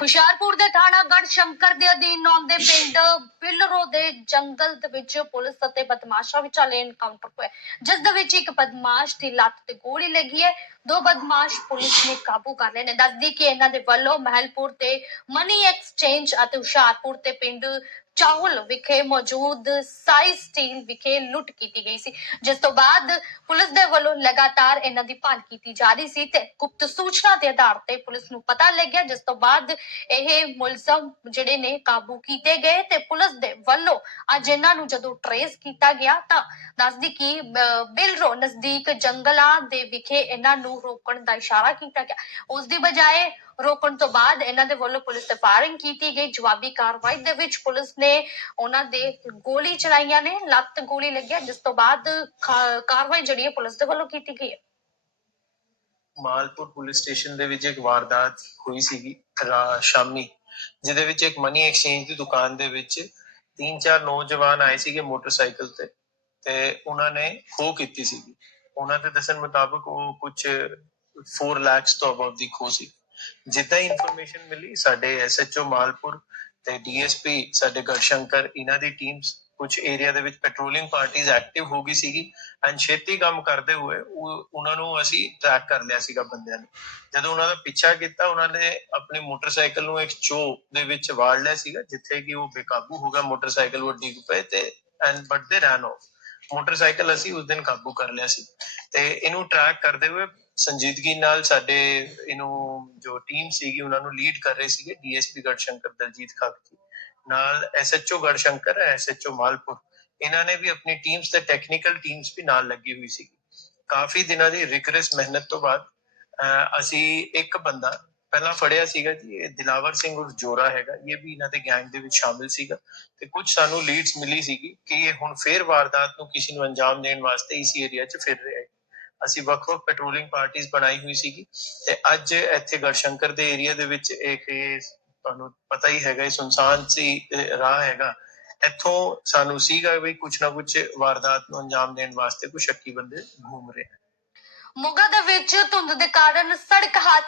ਹੁਸ਼ਿਆਰਪੁਰ ਦੇ ਥਾਣਾ ਗੜ ਸ਼ੰਕਰ ਦੇ ਅਧੀਨ ਆਉਂਦੇ ਪਿੰਡ ਬਿਲਰੋ ਦੇ ਜੰਗਲ ਦੇ ਵਿੱਚ ਪੁਲਿਸ ਅਤੇ ਬਦਮਾਸ਼ਾਂ ਵਿਚਾਲੇ ਐਨਕਾਊਂਟਰ ਹੋਇਆ ਜਿਸ ਦੇ ਵਿੱਚ ਇੱਕ ਬਦਮਾਸ਼ ਦੀ ਲੱਤ ਤੇ ਗੋਲੀ ਲੱਗੀ ਹੈ। ਦੋ ਬਦਮਾਸ਼ ਪੁਲਿਸ ਨੇ ਕਾਬੂ ਕਰ ਲਏ ਨੇ। ਦੱਸਦੀ ਕਿ ਇਹਨਾਂ ਦੇ ਵੱਲੋਂ ਮਹਿਲਪੁਰ ਤੇ ਮਨੀ ਐਕਸਚੇਂਜ ਅਤੇ ਹੁਸ਼ਿਆਰਪੁਰ ਤੇ ਪਿੰਡ ਚਾਹੁਲ ਵਿਖੇ ਮੌਜੂਦ ਸਾਈ ਸਟੀਲ ਵਿਖੇ ਲੁੱਟ ਕੀਤੀ ਗਈ ਸੀ। ਜਿਸ ਤੋਂ ਬਾਅਦ ਪੁਲਿਸ ਦੇ ਵੱਲੋਂ ਲਗਾਤਾਰ ਇਹਨਾਂ ਦੀ ਭਾਲ ਕੀਤੀ ਜਾ ਰਹੀ ਸੀ ਤੇ ਗੁਪਤ ਸੂਚਨਾ ਦੇ ਆਧਾਰ ਤੇ ਪੁਲਿਸ ਨੂੰ ਪਤਾ ਲੱਗਿਆ ਜਿਸ ਤੋਂ ਬਾਅਦ ਇਹ ਮੁਲਜ਼ਮ ਜਿਹੜੇ ਨੇ ਕਾਬੂ ਕੀਤੇ ਗਏ ਤੇ ਪੁਲਿਸ ਦੇ ਵੱਲੋਂ ਅੱਜ ਇਹਨਾਂ ਨੂੰ ਜਦੋਂ ਟਰੇਸ ਕੀਤਾ ਗਿਆ ਤਾਂ ਦੱਸਦੀ ਕਿ ਅਹ, ਬਿਲਰੋ ਨਜ਼ਦੀਕ ਜੰਗਲਾਂ ਦੇ ਵਿਖੇ ਇਹਨਾਂ ਨੂੰ ਰੋਕਣ ਦਾ ਇਸ਼ਾਰਾ ਕੀਤਾ ਗਿਆ। ਉਸ ਦੀ ਬਜਾਏ ਰੋਕਣ ਤੋਂ ਬਾਅਦ ਇਹਨਾਂ ਦੇ ਵੱਲੋਂ ਪੁਲਿਸ ਤੇ ਫਾਇਰਿੰਗ ਕੀਤੀ ਗਈ। ਜਵਾਬੀ ਕਾਰਵਾਈ ਦੇ ਵਿੱਚ ਪੁਲਿਸ ਨੇ ਉਹਨਾਂ ਦੇ ਗੋਲੀ ਚਲਾਈਆਂ ਨੇ, ਲੱਤ ਗੋਲੀ ਲੱਗਿਆ ਜਿਸ ਤੋਂ ਬਾਅਦ ਕਾਰਵਾਈ ਜਿਹੜੀ ਹੈ ਪੁਲਿਸ ਦੇ ਵੱਲੋਂ ਕੀਤੀ ਗਈ ਹੈ। ਮਾਲਪੁਰ ਪੁਲਿਸ ਸਟੇਸ਼ਨ ਦੇ ਵਿੱਚ ਇੱਕ ਵਾਰਦਾਤ ਹੋਈ ਸੀਗੀ ਸ਼ਾਮੀ, ਜਿਹਦੇ ਵਿੱਚ ਇੱਕ ਮਨੀ ਐਕਸਚੇਂਜ ਦੀ ਦੁਕਾਨ ਦੇ ਵਿੱਚ ਤਿੰਨ ਚਾਰ ਨੌਜਵਾਨ ਆਏ ਸੀਗੇ ਮੋਟਰਸਾਈਕਲ ਤੇ ਤੇ ਉਹਨਾਂ ਨੇ ਖੋਹ ਕੀਤੀ ਸੀਗੀ। ਉਹਨਾਂ ਦੇ ਦੱਸਣ ਮੁਤਾਬਕ ਉਹ ਕੁਝ 4 ਲੱਖ ਤੋਂ ਅਬਵ ਦੀ ਖੋਹ ਸੀ। ਜਿੱਦਾਂ ਹੀ ਇਨਫੋਰਮੇਸ਼ਨ ਮਿਲੀ, ਸਾਡੇ ਐਸਐਚਓ ਮਾਲਪੁਰ ਤੇ ਡੀਐਸਪੀ ਸਾਡੇ ਗੜਸ਼ੰਕਰ, ਇਹਨਾਂ ਦੀ ਟੀਮਸ ਕੁਝ ਏਰੀਆ ਦੇ ਵਿੱਚ ਪੈਟਰੋਲਿੰਗ ਪਾਰਟੀਆਂ ਐਕਟਿਵ ਹੋ ਗਈ ਸੀਗੀ ਐਂਡ ਛੇਤੀ ਕੰਮ ਕਰਦੇ ਹੋਏ ਉਹਨਾਂ ਨੂੰ ਅਸੀਂ ਟਰੈਕ ਕਰ ਲਿਆ ਸੀਗਾ ਬੰਦਿਆਂ ਨੇ। ਜਦੋਂ ਉਹਨਾਂ ਦਾ ਪਿੱਛਾ ਕੀਤਾ, ਉਹਨਾਂ ਨੇ ਆਪਣੇ ਮੋਟਰਸਾਈਕਲ ਨੂੰ ਇੱਕ ਚੋ ਦੇ ਵਿੱਚ ਵਾੜ ਲਿਆ ਸੀਗਾ, ਜਿੱਥੇ ਕਿ ਉਹ ਬੇਕਾਬੂ ਹੋ ਗਿਆ, ਮੋਟਰਸਾਈਕਲ ਉਹ ਡਿੱਗ ਪਏ ਤੇ ਐਂਡ ਬਟ ਦੇ ਰਨ ਆਫ ਮੋਟਰਸਾਈਕਲ ਅਸੀਂ ਉਸ ਦਿਨ ਕਾਬੂ ਕਰ ਲਿਆ ਸੀ ਤੇ ਇਹਨੂੰ ਟਰੈਕ ਕਰਦੇ ਹੋਏ ਸੰਜੀਦਗੀ ਨਾਲ ਸਾਡੇ ਇਹਨੂੰ ਜੋ ਟੀਮ ਸੀਗੀ ਉਹਨਾਂ ਨੂੰ ਲੀਡ ਕਰ ਰਹੇ ਸੀਗੇ ਡੀਐਸਪੀ ਗੜਸ਼ੰਕਰ ਦਲਜੀਤ ਖਾਕੀ ਨਾਲ ਐਸਐਚਓ ਗੜਸ਼ੰਕਰ ਐਸਐਚਓ ਮਾਲਪੁਰ ਇਹਨਾਂ ਨੇ ਵੀ ਆਪਣੀ ਟੀਮਸ ਤੇ ਟੈਕਨੀਕਲ ਟੀਮਸ ਵੀ ਨਾਲ ਲੱਗੀ ਹੋਈ ਸੀ ਕਾਫੀ ਦਿਨਾਂ ਦੀ ਰਿਗਰਸ ਮਿਹਨਤ ਤੋਂ ਬਾਅਦ ਅਹ, ਅਸੀਂ ਇੱਕ ਬੰਦਾ ਪਹਿਲਾਂ ਫੜਿਆ ਸੀਗਾ ਜੀ, ਇਹ ਦਿਲਾਵਰ ਸਿੰਘ ਉਰਫ ਜੋਰਾ ਹੈਗਾ, ਇਹ ਵੀ ਇਹਨਾਂ ਦੇ ਗੈਂਗ ਦੇ ਵਿੱਚ ਸ਼ਾਮਿਲ ਸੀਗਾ ਤੇ ਕੁਝ ਸਾਨੂੰ ਲੀਡਸ ਮਿਲੀ ਸੀਗੀ ਕਿ ਇਹ ਹੁਣ ਫੇਰ ਵਾਰਦਾਤ ਨੂੰ ਕਿਸੇ ਨੂੰ ਅੰਜਾਮ ਦੇਣ ਵਾਸਤੇ ਇਸ ਏਰੀਆ 'ਚ ਫਿਰ ਰਿਹਾ। ਹੈ ਅਸੀਂ ਵੱਖ-ਵੱਖ ਪੈਟਰੋਲਿੰਗ ਪਾਰਟੀਆਂ ਬਣਾਈ ਹੋਈ ਸੀਗੀ ਤੇ ਅੱਜ ਇੱਥੇ ਗੜਸ਼ੰਕਰ ਦੇ ਏਰੀਆ ਦੇ ਵਿੱਚ ਇੱਕ ਤੁਹਾਨੂੰ ਪਤਾ ਹੀ ਹੈਗਾ, ਇਹ ਸੁਨਸਾਨ ਸੀ ਰਾਹ ਹੈਗਾ, ਇੱਥੋਂ ਸਾਨੂੰ ਸੀਗਾ ਵੀ ਕੁਝ ਨਾ ਕੁਝ ਵਾਰਦਾਤ ਨੂੰ ਅੰਜਾਮ ਦੇਣ ਵਾਸਤੇ ਕੁਝ ਸ਼ੱਕੀ ਬੰਦੇ ਘੁੰਮ ਰਹੇ। ਮੋਗਾ ਦੇ ਵਿੱਚ ਧੁੰਦ ਦੇ ਕਾਰਨ ਸੜਕ ਹਾਦਸੇ